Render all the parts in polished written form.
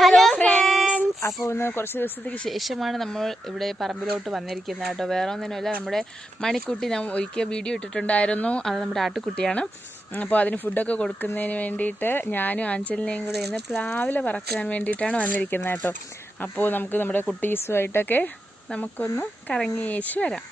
Hello friends. അപ്പോൾ ഇന്ന് കുറച്ച് ദിവസത്തേക്ക് ശേഷമാണ് നമ്മൾ ഇവിടെ പറമ്പിലോട്ട് വന്നിരിക്കുന്നത് കേട്ടോ. വേറെ ഒന്നിനുമില്ല, നമ്മുടെ മണിക്കുട്ടി ഒരിക്കൽ വീഡിയോ ഇട്ടിട്ടുണ്ടായിരുന്നു. അത് നമ്മുടെ ആട്ടുകുട്ടിയാണ്. അപ്പോൾ അതിന് ഫുഡൊക്കെ കൊടുക്കുന്നതിന് വേണ്ടിയിട്ട് ഞാനും ആഞ്ചലിനെയും കൂടെ ഇന്ന് പ്ലാവില പറക്കാൻ വേണ്ടിയിട്ടാണ് വന്നിരിക്കുന്നത് കേട്ടോ. അപ്പോൾ നമുക്ക് നമ്മുടെ കുട്ടീസുമായിട്ടൊക്കെ നമുക്കൊന്ന് കറങ്ങിയേച്ച് വരാം.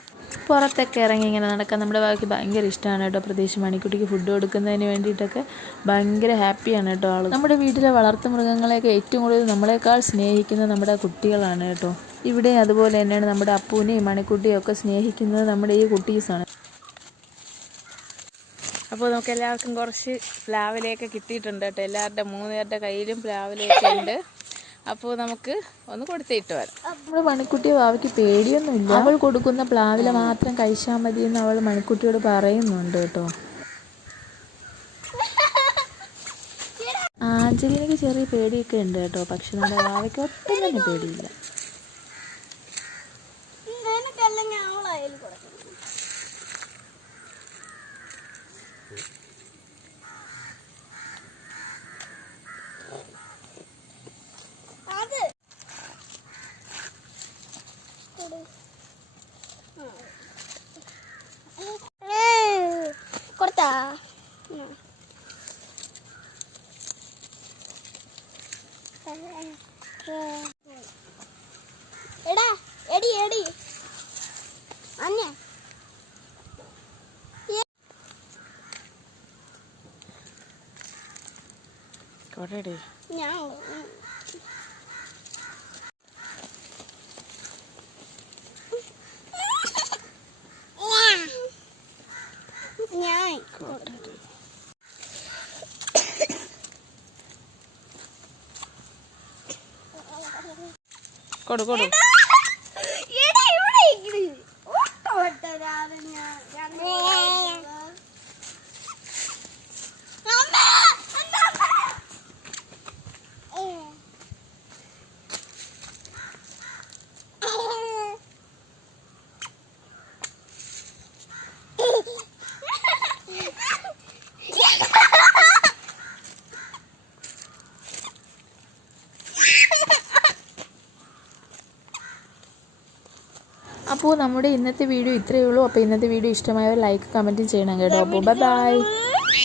പുറത്തൊക്കെ ഇറങ്ങി ഇങ്ങനെ നടക്കാൻ നമ്മുടെ ബാക്കി ഭയങ്കര ഇഷ്ടമാണ് കേട്ടോ. പ്രത്യേകിച്ച് മണിക്കുട്ടിക്ക് ഫുഡ് കൊടുക്കുന്നതിന് വേണ്ടിയിട്ടൊക്കെ ഭയങ്കര ഹാപ്പിയാണ് കേട്ടോ ആൾ. നമ്മുടെ വീട്ടിലെ വളർത്തു മൃഗങ്ങളെയൊക്കെ ഏറ്റവും കൂടുതൽ നമ്മളെക്കാൾ സ്നേഹിക്കുന്നത് നമ്മുടെ കുട്ടികളാണ് കേട്ടോ. ഇവിടെ അതുപോലെ തന്നെയാണ് നമ്മുടെ അപ്പൂനെയും മണിക്കുട്ടിയും ഒക്കെ സ്നേഹിക്കുന്നത് നമ്മുടെ ഈ കുട്ടീസാണ്. അപ്പോൾ നമുക്ക് എല്ലാവർക്കും കുറച്ച് പ്ലാവിലയൊക്കെ കിട്ടിയിട്ടുണ്ട് കേട്ടോ. എല്ലാവരുടെ 3 പേരുടെ കയ്യിലും പ്ലാവിലയൊക്കെ ഉണ്ട്. അപ്പോൾ നമുക്ക് ഒന്ന് കൊടുത്തിട്ട് വരാം. നമ്മുടെ മണിക്കുട്ടിയെ ഭാവിക്ക് പേടിയൊന്നുമില്ല. അവൾ കൊടുക്കുന്ന പ്ലാവില മാത്രം കഴിച്ചാൽ മതി എന്ന് അവൾ മണിക്കുട്ടിയോട് പറയുന്നുണ്ട് കേട്ടോ. ആഞ്ചലിനക്ക് ചെറിയ പേടിയൊക്കെ ഉണ്ട് കേട്ടോ. പക്ഷെ നമ്മുടെ ഭാവിക്ക് ഒട്ടും തന്നെ പേടിയില്ല. കൊടുത്താ എടാ എടി എടി അന്നെ കൊടടി ഞാൻ കൊടു കൊടു അപ്പോൾ നമ്മുടെ ഇന്നത്തെ വീഡിയോ ഇത്രയേ ഉള്ളൂ. അപ്പോൾ ഇന്നത്തെ വീഡിയോ ഇഷ്ടമായവർ ലൈക്ക് കമൻറ്റും ചെയ്യണം കേട്ടോ. അപ്പോൾ ബൈ.